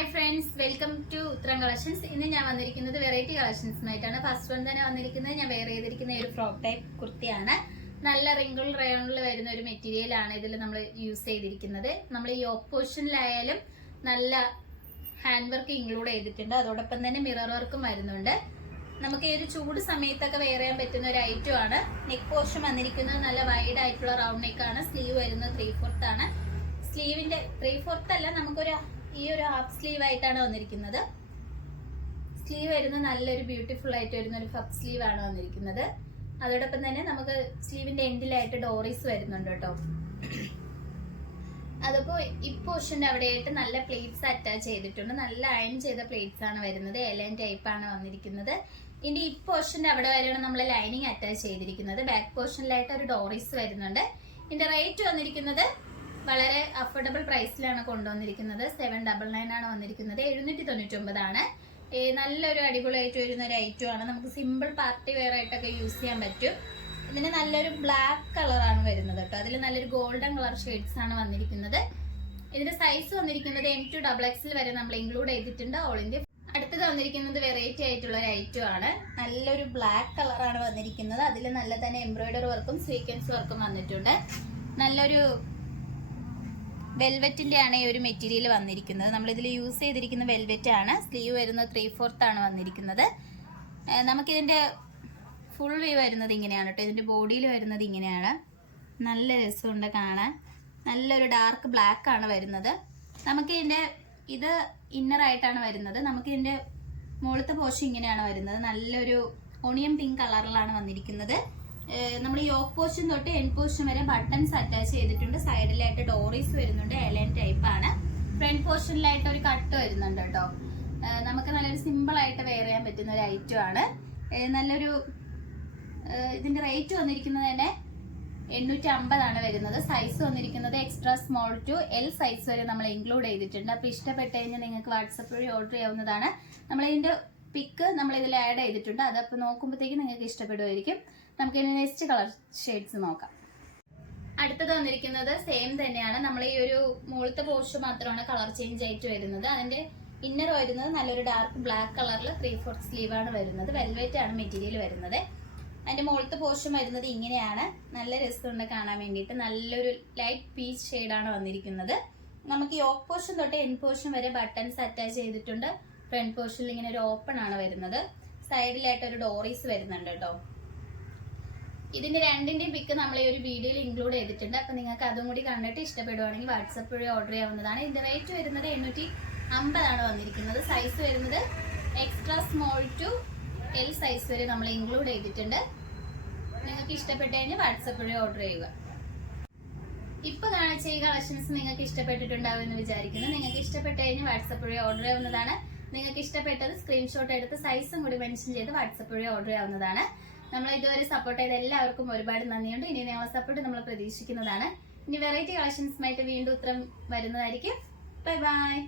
Hi friends, welcome to ഉത്തരം collections. ഇന്ന് ഞാൻ വന്നിരിക്കുന്നത് വെറൈറ്റി കളക്ഷൻസുമായിട്ടാണ്. ഫസ്റ്റ് വൺ തന്നെ വന്നിരിക്കുന്നത് ഞാൻ വെയർ ചെയ്തിരിക്കുന്ന ഒരു ഫ്രോക്ക് ടൈപ്പ് കുർത്തിയാണ്. നല്ല റിങ്കിൾ റയോണിൽ വരുന്ന ഒരു മെറ്റീരിയൽ ആണ് ഇതിൽ നമ്മൾ യൂസ് ചെയ്തിരിക്കുന്നത്. നമ്മൾ ഈ യോക്ക് പോർഷനിലായാലും നല്ല ഹാൻഡ് വർക്ക് ഇൻക്ലൂഡ് ചെയ്തിട്ടുണ്ട്. അതോടൊപ്പം തന്നെ മിറർ വർക്കും വരുന്നുണ്ട്. നമുക്ക് ഈ ഒരു ചൂട് സമയത്തൊക്കെ വെയർ ചെയ്യാൻ പറ്റുന്ന ഒരു ഐറ്റം ആണ്. നെക്ക് പോർഷൻ വന്നിരിക്കുന്നത് നല്ല വൈഡ് ആയിട്ടുള്ള റൗണ്ട് നെക്ക് ആണ്. സ്ലീവ് വരുന്നത് 3/4 ആണ്. സ്ലീവിന്റെ 3/4 അല്ല, നമുക്കൊരു ഈ ഒരു ഹാഫ് സ്ലീവ് ആയിട്ടാണ് വന്നിരിക്കുന്നത്. സ്ലീവ് വരുന്നത് നല്ലൊരു ബ്യൂട്ടിഫുൾ ആയിട്ട് വരുന്ന ഒരു പഫ് സ്ലീവ് ആണ് വന്നിരിക്കുന്നത്. അതോടൊപ്പം തന്നെ നമുക്ക് സ്ലീവിന്റെ എൻഡിലായിട്ട് ഡോറീസ് വരുന്നുണ്ട് കേട്ടോ. അതിപ്പോ ഈ പോർഷന്റെ അവിടെയായിട്ട് നല്ല പ്ലേറ്റ്സ് അറ്റാച്ച് ചെയ്തിട്ടുണ്ട്. നല്ല അയൺ ചെയ്ത പ്ലേറ്റ്സ് ആണ് വരുന്നത്. എലൈൻ ടൈപ്പ് ആണ് വന്നിരിക്കുന്നത്. ഇനി ഈ പോർഷന്റെ അവിടെ വരെയാണ് നമ്മൾ ലൈനിങ് അറ്റാച്ച് ചെയ്തിരിക്കുന്നത്. ബാക്ക് പോർഷനിലായിട്ട് ഒരു ഡോറീസ് വരുന്നുണ്ട്. ഇതിന്റെ റേറ്റ് വന്നിരിക്കുന്നത് വളരെ അഫോർഡബിൾ പ്രൈസിലാണ് കൊണ്ടുവന്നിരിക്കുന്നത്. 799 ആണ് വന്നിരിക്കുന്നത്. 799 ആണ്. നല്ലൊരു അടിപൊളിയായിട്ട് വരുന്ന ഒരു ഐറ്റം ആണ്. നമുക്ക് സിമ്പിൾ പാർട്ടി വെയർ ആയിട്ടൊക്കെ യൂസ് ചെയ്യാൻ പറ്റും. ഇതിന് നല്ലൊരു ബ്ലാക്ക് കളറാണ് വരുന്നത് കേട്ടോ. അതിൽ നല്ലൊരു ഗോൾഡൻ കളർ ഷെയ്ഡ്സ് ആണ് വന്നിരിക്കുന്നത്. ഇതിന്റെ സൈസ് വന്നിരിക്കുന്നത് M2 XXL വരെ നമ്മൾ ഇൻക്ലൂഡ് ചെയ്തിട്ടുണ്ട്. All India. അടുത്തത് വന്നിരിക്കുന്നത് വെറൈറ്റി ആയിട്ടുള്ള ഒരു ഐറ്റം ആണ്. നല്ലൊരു ബ്ലാക്ക് കളറാണ് വന്നിരിക്കുന്നത്. അതിൽ നല്ല തന്നെ എംബ്രോയിഡറി വർക്കും സ്വീക്വൻസ് വർക്കും വന്നിട്ടുണ്ട്. നല്ലൊരു വെൽവെറ്റിന്റെ ആണ് ഈ ഒരു മെറ്റീരിയൽ വന്നിരിക്കുന്നത്. നമ്മൾ ഇതിൽ യൂസ് ചെയ്തിരിക്കുന്ന വെൽവെറ്റ് ആണ്. സ്ലീവ് വരുന്നത് 3/4 ആണ് വന്നിരിക്കുന്നത്. നമുക്കിതിന്റെ ഫുൾ വ്യൂ വരുന്നത് ഇങ്ങനെയാണ് കേട്ടോ. ഇതിന്റെ ബോഡിയിൽ വരുന്നത് ഇങ്ങനെയാണ്. നല്ല രസമുണ്ട് കാണാൻ. നല്ലൊരു ഡാർക്ക് ബ്ലാക്ക് ആണ് വരുന്നത്. നമുക്ക് ഇതിന്റെ ഇത് ഇന്നർ ആയിട്ടാണ് വരുന്നത്. നമുക്ക് ഇതിന്റെ മുകളിലത്തെ പോർഷൻ ഇങ്ങനെയാണ് വരുന്നത്. നല്ലൊരു ഓണിയൻ പിങ്ക് കളറിലാണ് വന്നിരിക്കുന്നത്. നമ്മൾ യോക്ക് പോർഷൻ തൊട്ട് എൻഡ് പോർഷൻ വരെ ബട്ടൺസ് അറ്റാച്ച് ചെയ്തിട്ടുണ്ട്. സൈഡിലായിട്ട് ഡോറീസ് വരുന്നുണ്ട്. എലൈൻ ടൈപ്പ് ആണ്. ഫ്രണ്ട് പോർഷനിലായിട്ട് ഒരു കട്ട് വരുന്നുണ്ട് കേട്ടോ. നമുക്ക് നല്ലൊരു സിമ്പിൾ ആയിട്ട് വെയർ ചെയ്യാൻ പറ്റുന്ന ഒരു ഐറ്റം ആണ്. നല്ലൊരു ഇതിന്റെ റേറ്റ് വന്നിരിക്കുന്നത് തന്നെ 850 ആണ് വരുന്നത്. സൈസ് വന്നിരിക്കുന്നത് extra small to L size വരെ നമ്മൾ ഇൻക്ലൂഡ് ചെയ്തിട്ടുണ്ട്. അപ്പോൾ ഇഷ്ടപ്പെട്ട് കഴിഞ്ഞാൽ നിങ്ങൾക്ക് വാട്സപ്പ് വഴി ഓർഡർ ചെയ്യാവുന്നതാണ്. നമ്മളിതിന്റെ പിക്ക് നമ്മൾ ഇതിൽ ആഡ് ചെയ്തിട്ടുണ്ട്. അതപ്പോൾ നോക്കുമ്പോഴത്തേക്ക് നിങ്ങൾക്ക് ഇഷ്ടപ്പെടുമായിരിക്കും. നമുക്ക് ഇനി നെക്സ്റ്റ് കളർ ഷെയ്ഡ്സ് നോക്കാം. അടുത്തത് വന്നിരിക്കുന്നത് സെയിം തന്നെയാണ്. നമ്മൾ ഈ ഒരു മുകളിലത്തെ പോർഷൻ മാത്രമാണ് കളർ ചേഞ്ച് ആയിട്ട് വരുന്നത്. അതിന്റെ ഇന്നർ വരുന്നത് നല്ലൊരു ഡാർക്ക് ബ്ലാക്ക് കളറിൽ 3/4 സ്ലീവ് ആണ് വരുന്നത്. വെൽവെറ്റ് ആണ് മെറ്റീരിയൽ വരുന്നത്. അതിന്റെ മുകളിലത്തെ പോർഷൻ വരുന്നത് ഇങ്ങനെയാണ്. നല്ല രസമുണ്ട് കാണാൻ വേണ്ടിയിട്ട്. നല്ലൊരു ലൈറ്റ് പീച്ച് ഷെയ്ഡാണ് വന്നിരിക്കുന്നത്. നമുക്ക് യോക്ക് പോർഷൻ തൊട്ട് എൻഡ് പോർഷൻ വരെ ബട്ടൺസ് അറ്റാച്ച് ചെയ്തിട്ടുണ്ട്. ഫ്രണ്ട് പോർഷനിൽ ഇങ്ങനെ ഒരു ഓപ്പൺ ആണ് വരുന്നത്. സൈഡിലായിട്ട് ഒരു ഡോറീസ് വരുന്നുണ്ട് കേട്ടോ. ഇതിന്റെ രണ്ടിന്റെയും പിക്ക് നമ്മൾ ഈ ഒരു വീഡിയോയിൽ ഇൻക്ലൂഡ് ചെയ്തിട്ടുണ്ട്. അപ്പൊ നിങ്ങൾക്ക് അതും കൂടി കണ്ടിട്ട് ഇഷ്ടപ്പെടുവാണെങ്കിൽ വാട്സപ്പ് വഴി ഓർഡർ ചെയ്യാവുന്നതാണ്. ഇതിന്റെ റേറ്റ് വരുന്നത് 850 ആണ് വന്നിരിക്കുന്നത്. സൈസ് വരുന്നത് extra small to L size വരെ നമ്മൾ ഇൻക്ലൂഡ് ചെയ്തിട്ടുണ്ട്. നിങ്ങൾക്ക് ഇഷ്ടപ്പെട്ട് കഴിഞ്ഞാൽ വാട്സപ്പ് വഴി ഓർഡർ ചെയ്യുക. ഇപ്പൊ കാണിച്ച ഈ കളക്ഷൻസ് നിങ്ങൾക്ക് ഇഷ്ടപ്പെട്ടിട്ടുണ്ടാവും എന്ന് വിചാരിക്കുന്നു. നിങ്ങൾക്ക് ഇഷ്ടപ്പെട്ട് കഴിഞ്ഞാൽ വാട്സപ്പ് വഴി ഓർഡർ ചെയ്യാവുന്നതാണ്. നിങ്ങൾക്ക് ഇഷ്ടപ്പെട്ടത് സ്ക്രീൻഷോട്ട് എടുത്ത് സൈസും കൂടി മെൻഷൻ ചെയ്ത് വാട്സപ്പ് വഴി ഓർഡർ ചെയ്യാവുന്നതാണ്. നമ്മൾ ഇതുവരെ സപ്പോർട്ട് ചെയ്ത എല്ലാവർക്കും ഒരുപാട് നന്ദിയുണ്ട്. ഇനി ഞങ്ങളെ സപ്പോർട്ട് നമ്മൾ പ്രതീക്ഷിക്കുന്നതാണ്. ഇനി വെറൈറ്റി കളക്ഷൻസുമായിട്ട് വീണ്ടും ഉത്തരം വരുന്നതായിരിക്കും. Bye bye.